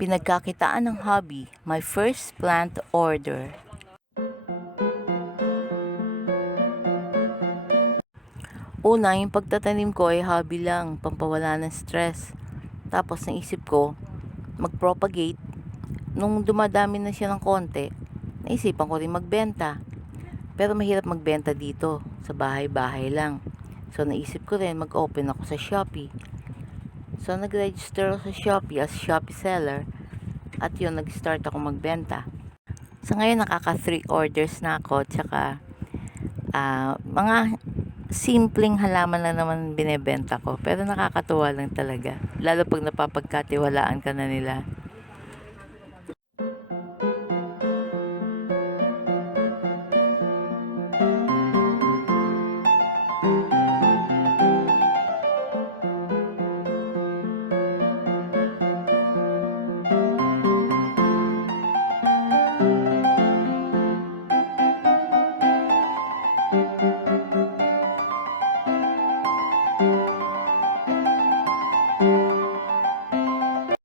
Pinagkakitaan ng hobby, my first plant order. Una, yung pagtatanim ko ay hobby lang, pampawala ng stress. Tapos naisip ko, mag-propagate. Nung dumadami na siya ng konti, naisipan ko rin magbenta. Pero mahirap magbenta dito, sa bahay-bahay lang. So naisip ko rin mag-open ako sa Shopee. So nag-register ako sa Shopee as Shopee seller. At yun, nag-start ako magbenta. So ngayon nakaka 3 orders na ako. Tsaka mga simpleng halaman na naman binebenta ko. Pero nakakatuwa lang talaga. Lalo pag napapagkatiwalaan ka na nila.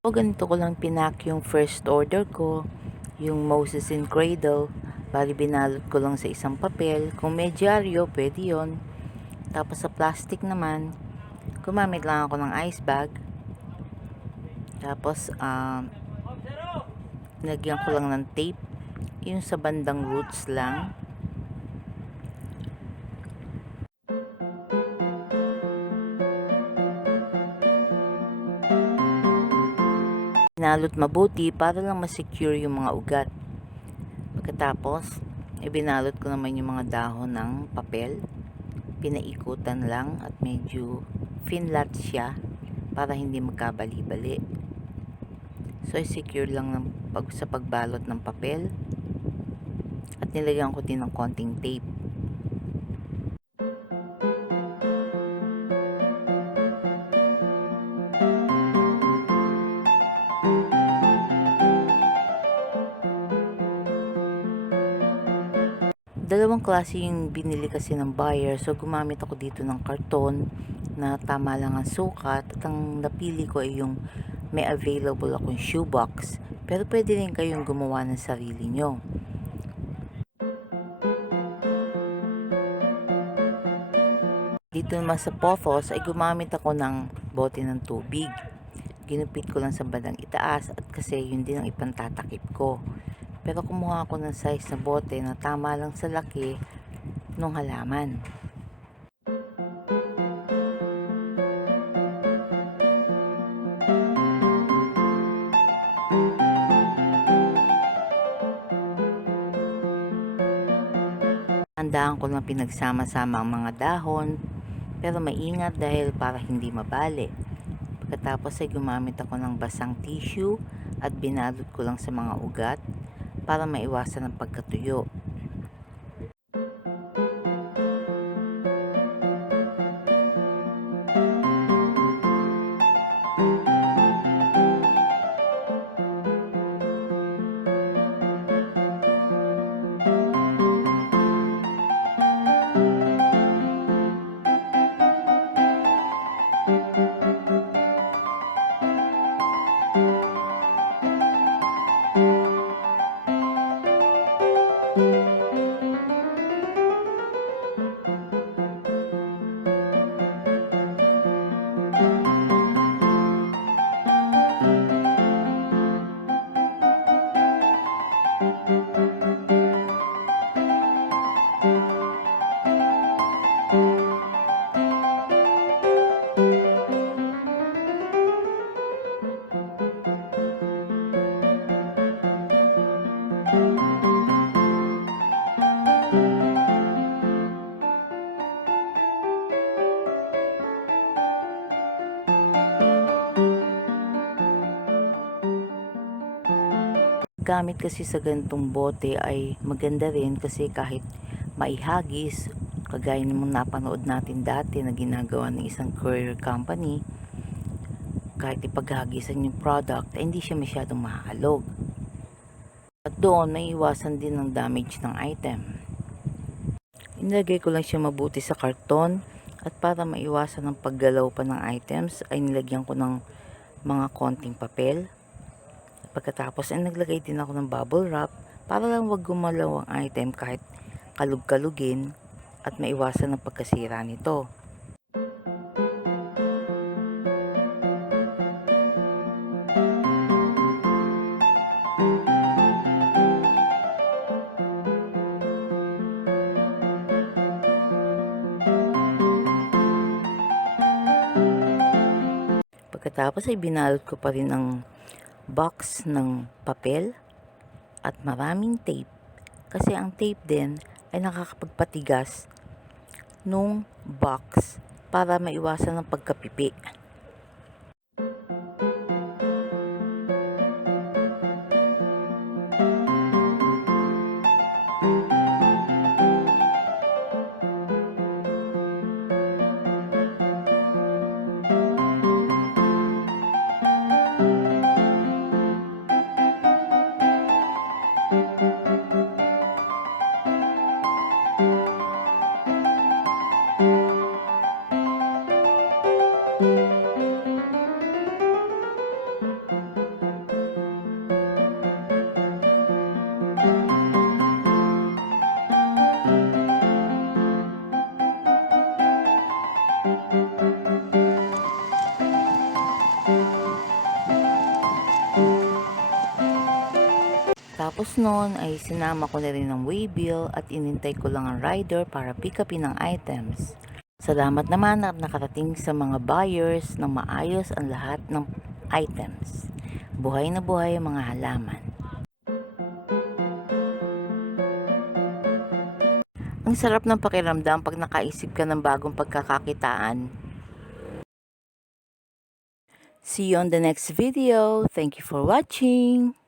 So, ganito ko lang pinak yung first order ko, yung Moses in Cradle. Bali, binalot ko lang sa isang papel. Kung may dyaryo, pwede yun. Tapos sa plastic naman, gumamit lang ako ng ice bag. Tapos, nilagyan ko lang ng tape. Yung sa bandang roots lang. Binalot mabuti para lang ma-secure yung mga ugat. Pagkatapos, ibinalot ko naman yung mga dahon ng papel. Pinaikutan lang at medyo finlat siya para hindi magkabali-bali. So, secure lang sa pagbalot ng papel. At nilagyan ko din ng konting tape. Dalawang klase yung binili kasi ng buyer. So, gumamit ako dito ng karton na tama lang ang sukat. At ang napili ko ay yung may available akong shoebox. Pero pwede rin kayong gumawa ng sarili nyo. Dito naman sa pothos ay gumamit ako ng bote ng tubig. Ginupit ko lang sa bandang itaas at kasi yun din ang ipantatakip ko. Pero kumuha ako ng size na bote na tama lang sa laki ng halaman. Handaan ko lang pinagsama-sama ang mga dahon, pero maingat dahil para hindi mabali. Pagkatapos ay gumamit ako ng basang tissue at binalot ko lang sa mga ugat para maiwasan ang pagkatuyo. Gamit kasi sa ganitong bote ay maganda rin kasi kahit maihagis, kagaya ng napanood natin dati na ginagawa ng isang courier company, kahit ipaghagisan yung product, ay hindi siya masyadong mahalog. At doon, naiiwasan din ng damage ng item. Inilagay ko lang siya mabuti sa karton at para maiwasan ang paggalaw pa ng items ay nilagyan ko ng mga konting papel. Pagkatapos ay naglagay din ako ng bubble wrap para lang wag gumalaw ang item kahit kalug-kalugin at maiwasan ang pagkasira nito. Pagkatapos ay binalot ko pa rin ang box ng papel at maraming tape kasi ang tape din ay nakakapagpatigas nung box para maiwasan ang pagkapipi. Tapos noon ay sinama ko na rin ng waybill at inintay ko lang ang rider para pick upin ang items. Salamat naman at nakarating sa mga buyers ng maayos ang lahat ng items. Buhay na buhay ang mga halaman. Ang sarap ng pakiramdam pag nakaisip ka ng bagong pagkakakitaan. See you on the next video. Thank you for watching.